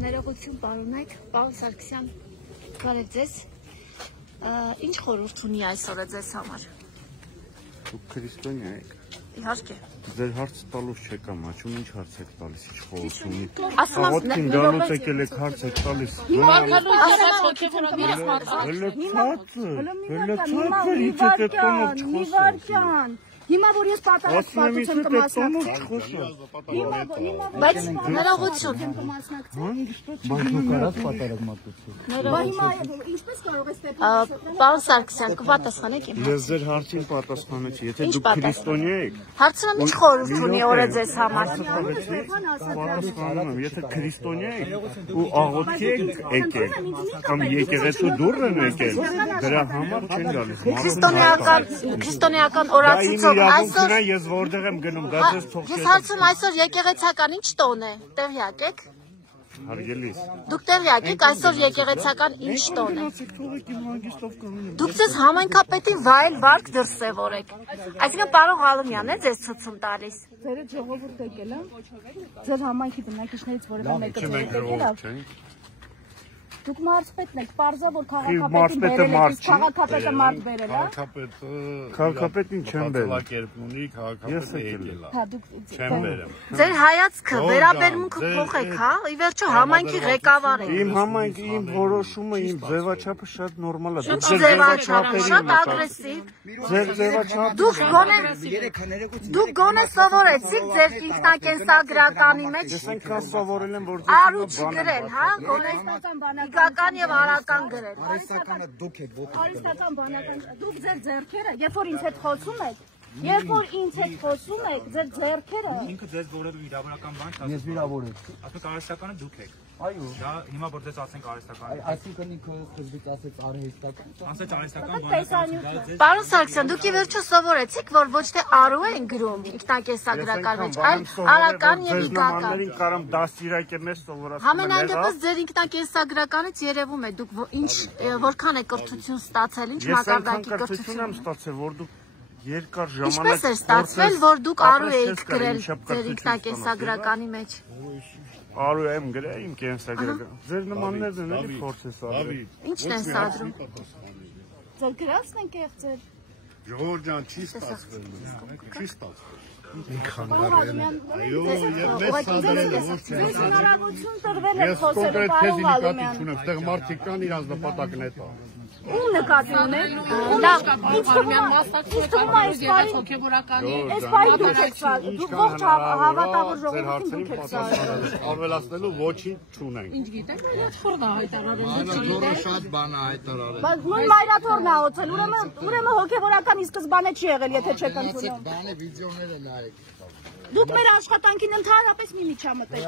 Ներողություն պարոնեք, պարոն Սարգսյան, բարև ձեզ, ինչ խորհուրդ ունի այսօրը ձեզ համար։ Դուք քրիստոնյա եք։ Իհարկե։ Ձեր հարց տալուց չեք ամաչում, ինչ հարց եք տալիս, ինչ խորհուրդ ունի։ Ասում Աղոթքին գալուց եկել եք հարց եք տալիս։ Հիմա որ ես պատասխանատվություն կմասնակցեմ։ Բայց ներողություն։ Ինչպես կարող ես Պարոն Սարգսյան, կպատասխանեք իմ Ես ձեր հարցին պատասխանեցի, եթե դուք քրիստոնյա եք։ Հարցրում ինչ խորհուրդ ունի օրը ձեզ համար։ Պատասխանում եմ, եթե քրիստոնյա եք ու աղոթքի եք եկել, կամ եկեղեցու դուռն են եկել, դրա համար չեն գալիս։ Քրիստոնեական օրացույցով այսօր ես որտեղ եմ գնում, գազես թող Ես հարցում այսօր եկեղեցական ինչ տոն է, տեղյակ եք։ Հարգելիս։ Դուք տեղյակ եք այսօր եկեղեցական ինչ տոն է։ Դուք ձեզ համայնքապետին վայել վարկ դրսևորեք։ Այսինքն պարոն Ղալումյանն է ձեզ ցուցում տալիս։ Ձերը ժողովուրդ եկել է։ Ձեր համայնքի բնակիչներից որևէ մեկը եկել է։ Դուք մարզպետն եք, պարզա որ քաղաքապետին բերել եք, քաղաքապետը մարդ բերել է։ Քաղաքապետին չեմ բերել։ Կերպունի քաղաքապետը եկել է։ Չեմ բերեմ։ Ձեր հայացքը, վերաբերմունքը փոխեք, հա։ Ի վերջո համայնքի ղեկավար եք։ Իմ համայնքի, իմ որոշումը, իմ ձևաչափը շատ նորմալ է։ Դուք ձևաչափը շատ ագրեսիվ։ Ձեր ձևաչափը Դուք գոնե սովորեցիք ձեր ինքնակենսագրականի մեջ Ես այնքան սովորել եմ, որ արու չգրել, հա, գոնե Իգական եւ արական գրել։ Արիստական դուք եք ողջ։ Արիստական բանական դուք ձեր ձեռքերը, երբ որ ինձ հետ խոսում եք, ձեր ձեռքերը ինքը ձեզ որևէ վիրավորական բան չասում։ Ես վիրավոր եմ։ Ասում արհեստականը դուք եք։ Այո։ Դա հիմա որ դες ասենք արհեստական։ Այսինքն ինքը սկզբից ասեց արհեստական։ Ասեց արհեստական բան։ Պարոն Սարգսյան, դուք ի վերջո սովորեցիք, որ ոչ թե արու են գրում ինքնակենսագրական մեջ, այլ արական եւ իգական։ Կարամ դաստիարակեմ ես սովորացնում։ Համենայն դեպս ձեր ինքնակենսագրականից երևում է դուք ինչ որքան է կրթություն ստացել, ինչ մակարդակի կրթություն եմ ստացել, որ դուք երկար ժամանակ Ինչպես է ստացվել, որ դուք արու եք գրել ձեր ինքնակենսագրականի մեջ։ Արու եմ գրել իմ կենսագրական։ Ձեր նմաններն են էլի փորձ է սադրել։ Ինչն են սադրում։ Ձեր գրածն են կեղծել։ Ժողովուրդ ջան, չի ստացվել։ Չի ստացվել։ Այո, եւ մեծ սադրել ոչ չէ։ Հնարավորություն տրվել է խոսելու պարոն Ղալումյան։ Այստեղ մարդիկ կան իրանց նպատակն է տա։ Ում նկատի ունեք։ Լավ, Այս բայ դուք եք սա, դուք ողջ հավատավոր ժողովրդին դուք եք սա։ Ավելացնելու ոչինչ չունենք։ Ինչ գիտեք, խորնա հայտարարել։ Ձորը շատ բան է հայտարարել։ Բայց նույն մայրաթորն է ոցել, ուրեմն հոգևորական ի սկզբանե չի եղել, եթե չեք ընդունում։ Բանը վիդեոները նայեք։ Դուք մեր աշխատանքին ընդհանրապես մի միջամտեք։